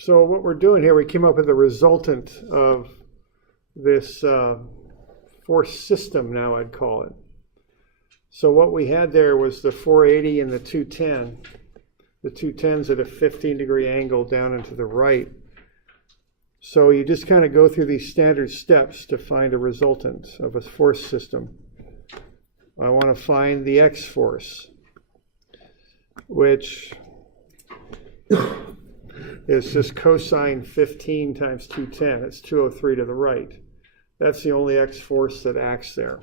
So what we're doing here, we came up with a resultant of this force system, now I'd call it. So what we had there was the 480 and the 210. The 210's at a 15-degree angle down and to the right. So you just kind of go through these standard steps to find a resultant of a force system. I want to find the X force, which is just cosine 15 times 210. It's 203 to the right. That's the only X force that acts there.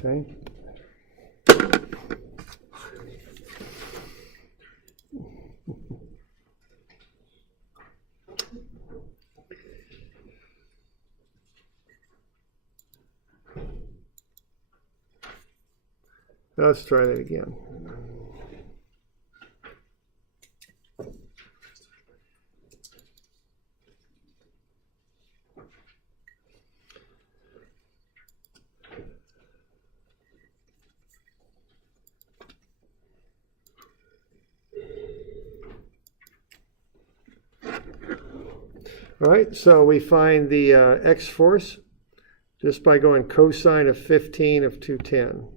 Okay. Let's try that again. All right, so we find the X force just by going cosine of 15 of 210.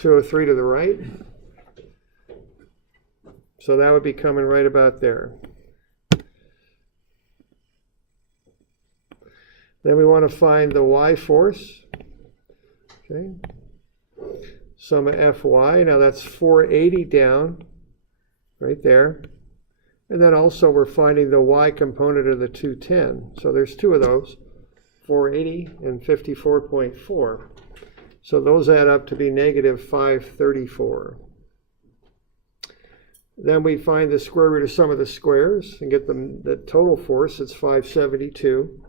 So 3 to the right. So that would be coming right about there. Then we want to find the Y force. Okay. Sum of Fy. Now that's 480 down, right there. And then also we're finding the Y component of the 210. So there's two of those, 480 and 54.4. So those add up to be negative 534. Then we find the square root of sum of the squares and get the total force, it's 572.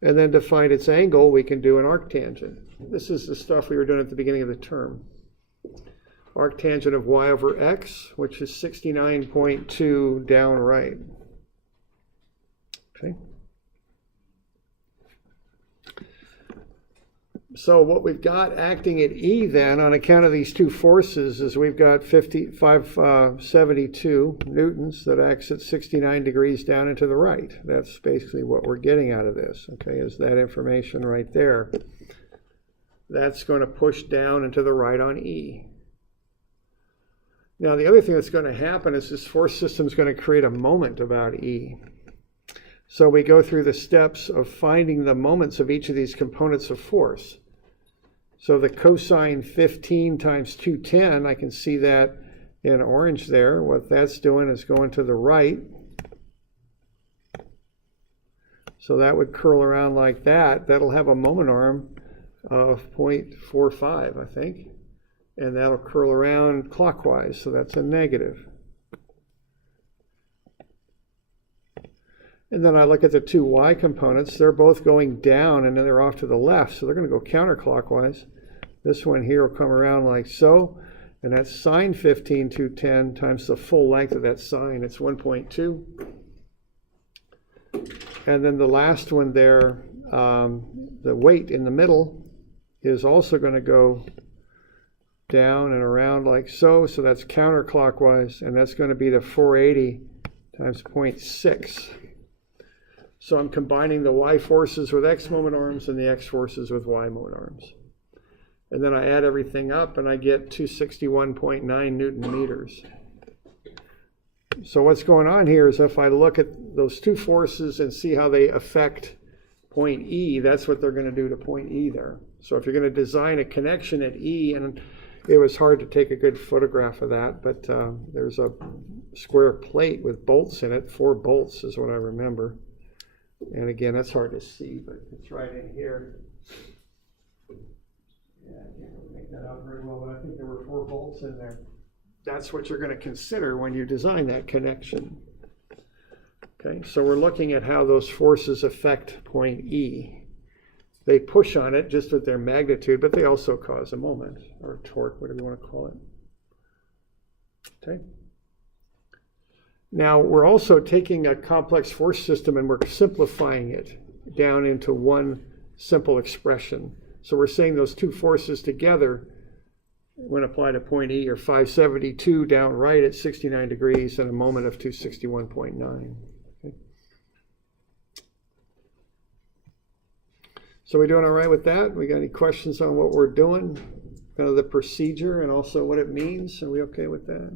And then to find its angle, we can do an arctangent. This is the stuff we were doing at the beginning of the term. Arctangent of y over x, which is 69.2 down right. Okay. So what we've got acting at E then, on account of these two forces, is we've got 572 newtons that acts at 69 degrees down and to the right. That's basically what we're getting out of this, okay, is that information right there. That's going to push down and to the right on E. Now the other thing that's going to happen is this force system is going to create a moment about E. So we go through the steps of finding the moments of each of these components of force. So the cosine 15 times 210, I can see that in orange there. What that's doing is going to the right. So that would curl around like that. That'll have a moment arm of 0.45, I think. And that'll curl around clockwise, so that's a negative. And then I look at the two y components. They're both going down and then they're off to the left, so they're going to go counterclockwise. This one here will come around like so, and that's sine 15 210 times the full length of that sine. It's 1.2. And then the last one there, the weight in the middle is also going to go down and around like so, so that's counterclockwise, and that's going to be the 480 times 0.6. So I'm combining the y forces with x moment arms and the x forces with y moment arms. And then I add everything up and I get 261.9 Newton meters. So what's going on here is if I look at those two forces and see how they affect point E, that's what they're going to do to point E there. So if you're going to design a connection at E, and it was hard to take a good photograph of that, but there's a square plate with bolts in it. 4 bolts is what I remember. And again, that's hard to see, but it's right in here. Yeah, I can't really make that out very well, but I think there were 4 bolts in there. That's what you're going to consider when you design that connection. Okay, so we're looking at how those forces affect point E. They push on it just with their magnitude, but they also cause a moment, or torque, whatever you want to call it. Okay. Now, we're also taking a complex force system and we're simplifying it down into one simple expression. So we're saying those two forces together when applied at point E, or 572 down right at 69 degrees and a moment of 261.9. Okay. So we doing all right with that? We got any questions on what we're doing? Kind of the procedure and also what it means? Are we okay with that?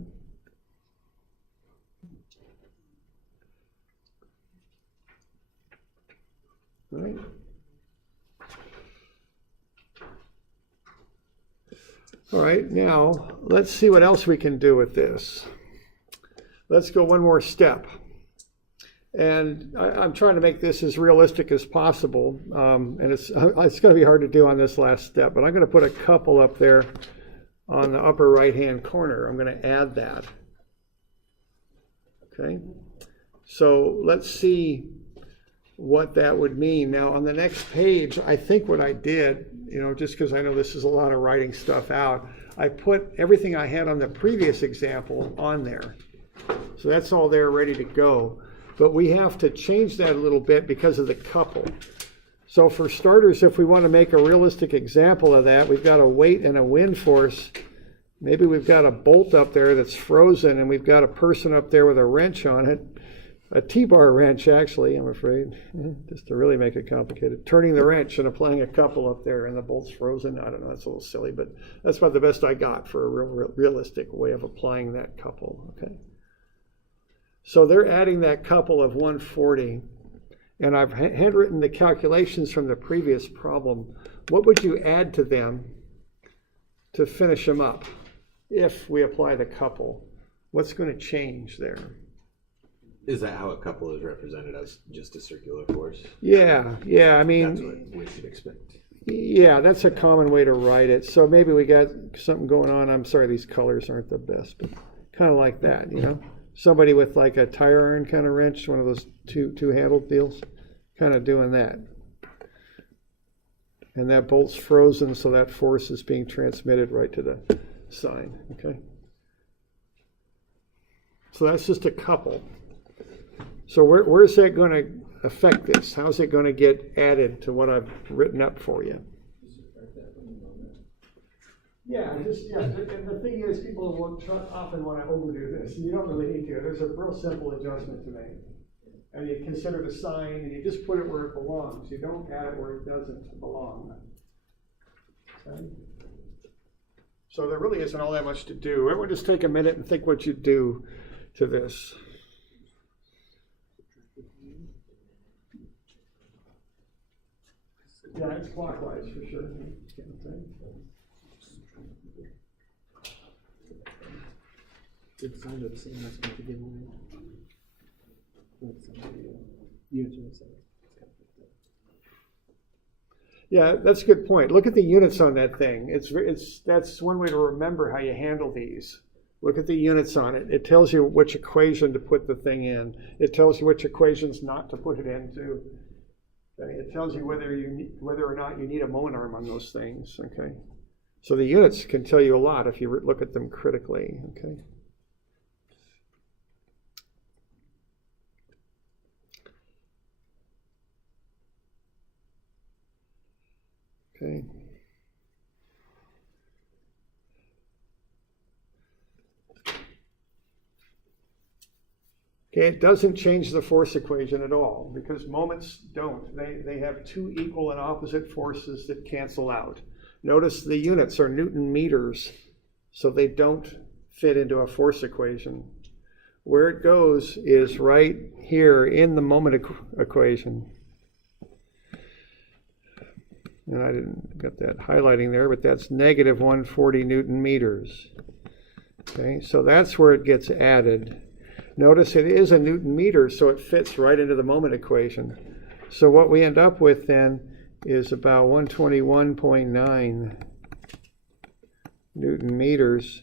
All right. All right, now let's see what else we can do with this. Let's go one more step. And I'm trying to make this as realistic as possible. And it's going to be hard to do on this last step, but I'm going to put a couple up there on the upper right-hand corner. I'm going to add that. Okay, so let's see what that would mean. Now on the next page, I think what I did, just because I know this is a lot of writing stuff out, I put everything I had on the previous example on there. So that's all there ready to go. But we have to change that a little bit because of the couple. So for starters, if we want to make a realistic example of that, we've got a weight and a wind force. Maybe we've got a bolt up there that's frozen and we've got a person up there with a wrench on it. A T-bar wrench, actually, I'm afraid, just to really make it complicated. Turning the wrench and applying a couple up there and the bolt's frozen. I don't know, that's a little silly, but that's about the best I got for a realistic way of applying that couple, okay? So they're adding that couple of 140, and I've handwritten the calculations from the previous problem. What would you add to them to finish them up if we apply the couple? What's going to change there? Is that how a couple is represented, as just a circular force? Yeah, I mean, that's what we should expect. Yeah, that's a common way to write it. So maybe we got something going on. I'm sorry, these colors aren't the best, but kind of like that, Somebody with like a tire iron kind of wrench, one of those two-handled deals, kind of doing that. And that bolt's frozen, so that force is being transmitted right to the sign, okay? So that's just a couple. So where's that going to affect this? How's it going to get added to what I've written up for you? Yeah. And the thing is, people will often want to overdo this. You don't really need to. There's a real simple adjustment to make. And you consider the sign, and you just put it where it belongs. You don't add it where it doesn't belong. Okay? So there really isn't all that much to do. Everyone just take a minute and think what you do to this. Yeah, it's clockwise for sure. It's kind of the same as what you give away. Yeah, that's a good point. Look at the units on that thing. That's one way to remember how you handle these. Look at the units on it. It tells you which equation to put the thing in. It tells you which equations not to put it into. Okay? It tells you whether or not you need a moment arm on those things. Okay, so the units can tell you a lot if you look at them critically. Okay. Okay. Okay, it doesn't change the force equation at all because moments don't. They have two equal and opposite forces that cancel out. Notice the units are Newton meters, so they don't fit into a force equation. Where it goes is right here in the moment equation. And I didn't get that highlighting there, but that's negative 140 Newton meters. Okay, so that's where it gets added. Notice it is a Newton meter, so it fits right into the moment equation. So what we end up with then is about 121.9 Newton meters,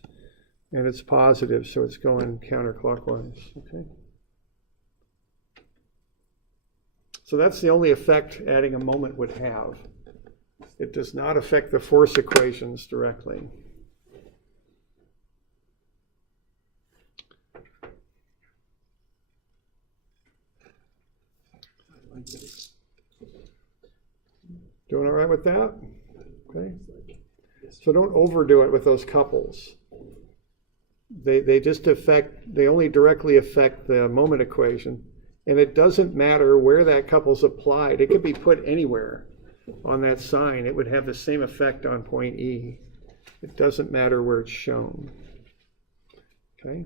and it's positive, so it's going counterclockwise. Okay. So that's the only effect adding a moment would have. It does not affect the force equations directly. Doing all right with that? Okay. Yes. So don't overdo it with those couples. They just they only directly affect the moment equation. And it doesn't matter where that couple's applied. It could be put anywhere on that sign. It would have the same effect on point E. It doesn't matter where it's shown. Okay?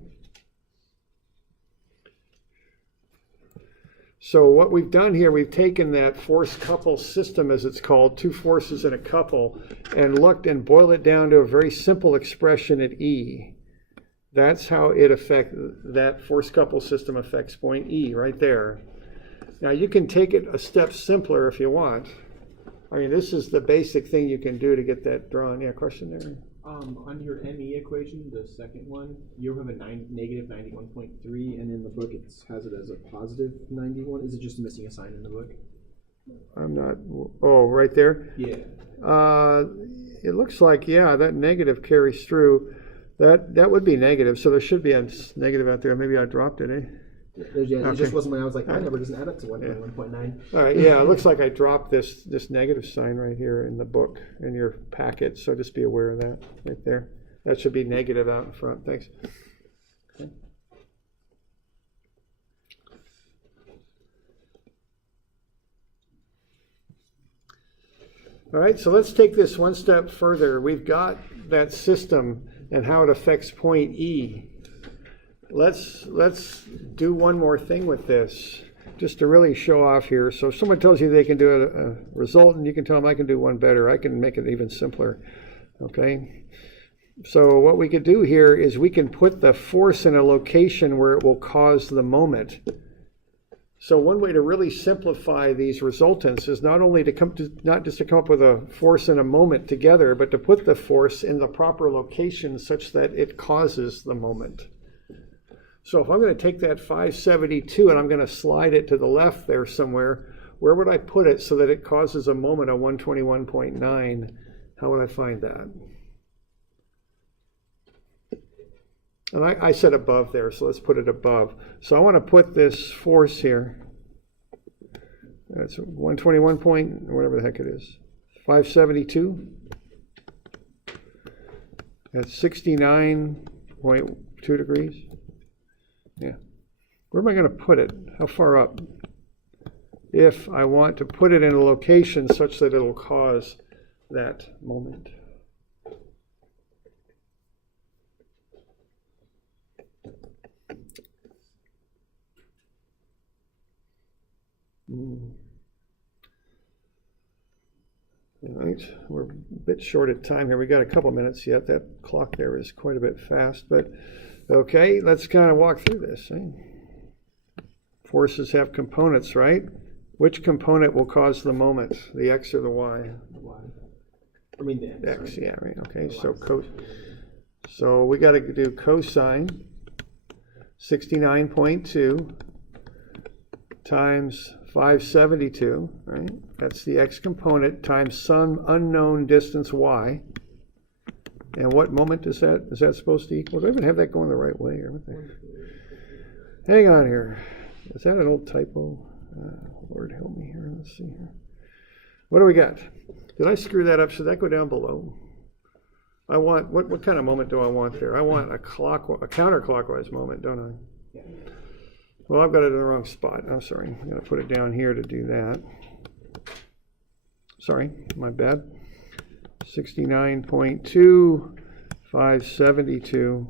So what we've done here, we've taken that force couple system, as it's called, two forces in a couple, and looked and boiled it down to a very simple expression at E. That's how that force couple system affects point E right there. Now you can take it a step simpler if you want. I mean, this is the basic thing you can do to get that drawn. Yeah, question there? On your ME equation, the second one, you have a negative 91.3, and in the book it has it as a positive 91. Is it just missing a sign in the book? I'm not, oh, right there? Yeah. It looks like, yeah, that negative carries through. That would be negative, so there should be a negative out there. Maybe I dropped it, eh? Yeah, it just wasn't when I was like, that number doesn't add up to 1.9. All right, yeah, it looks like I dropped this negative sign right here in the book, in your packet, so just be aware of that right there. That should be negative out in front. Thanks. Okay. All right, so let's take this one step further. We've got that system and how it affects point E. Let's do one more thing with this, just to really show off here. So if someone tells you they can do a resultant, you can tell them I can do one better. I can make it even simpler. Okay. So what we could do here is we can put the force in a location where it will cause the moment. So one way to really simplify these resultants is not just to come up with a force and a moment together, but to put the force in the proper location such that it causes the moment. So if I'm going to take that 572 and I'm going to slide it to the left there somewhere, where would I put it so that it causes a moment of 121.9? How would I find that? And I said above there, so let's put it above. So I want to put this force here. That's 121 point, whatever the heck it is. 572. That's 69.2 degrees. Yeah. Where am I going to put it? How far up? If I want to put it in a location such that it'll cause that moment. All right, we're a bit short of time here. We got a couple minutes yet. That clock there is quite a bit fast, but okay, let's kind of walk through this. Forces have components, right? Which component will cause the moment, the X or the Y? Y. I mean the X, right? yeah, right. Okay, so we got to do cosine 69.2 times 572, right? That's the X component times some unknown distance Y. And what moment is that supposed to equal? Do I even have that going the right way? Or what Hang on here. Is that an old typo? Lord help me here. Let's see here. What do we got? Did I screw that up? Should that go down below? I want, what kind of moment do I want there? I want a counterclockwise moment, don't I? Yeah. Well, I've got it in the wrong spot. I'm sorry. I'm going to put it down here to do that. Sorry, my bad. 69.2, 572.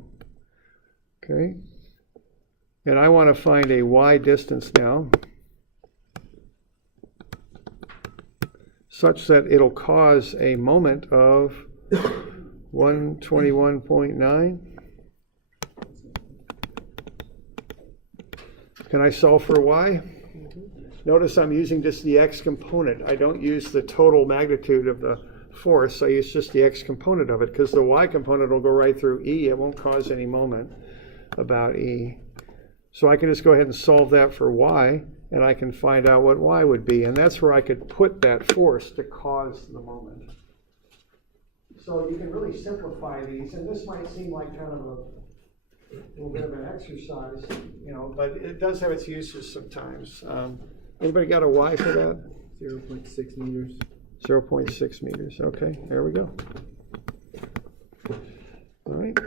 Okay. And I want to find a Y distance now, such that it'll cause a moment of 121.9. Can I solve for Y? Notice I'm using just the X component. I don't use the total magnitude of the force. I use just the X component of it because the Y component will go right through E. It won't cause any moment about E. So I can just go ahead and solve that for Y, and I can find out what Y would be. And that's where I could put that force to cause the moment. So you can really simplify these, and this might seem like kind of a little bit of an exercise, but it does have its uses sometimes. Anybody got a Y for that? 0.6 meters. 0.6 meters. Okay, there we go. All right.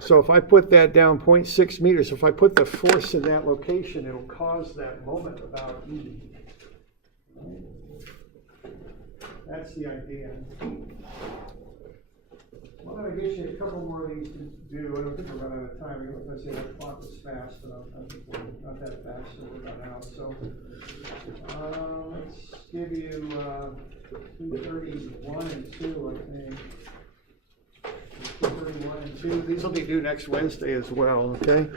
So if I put that down 0.6 meters, if I put the force in that location, it'll cause that moment about E. That's the idea. Well, I'm going to get you a couple more of these to do. I don't think we're running out of time. I say that clock was fast, but I don't think we're not that fast, so we're not out. So let's give you 231 and 2, I think. 231 and 2. These will be due next Wednesday as well, okay?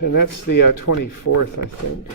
And that's the 24th, I think.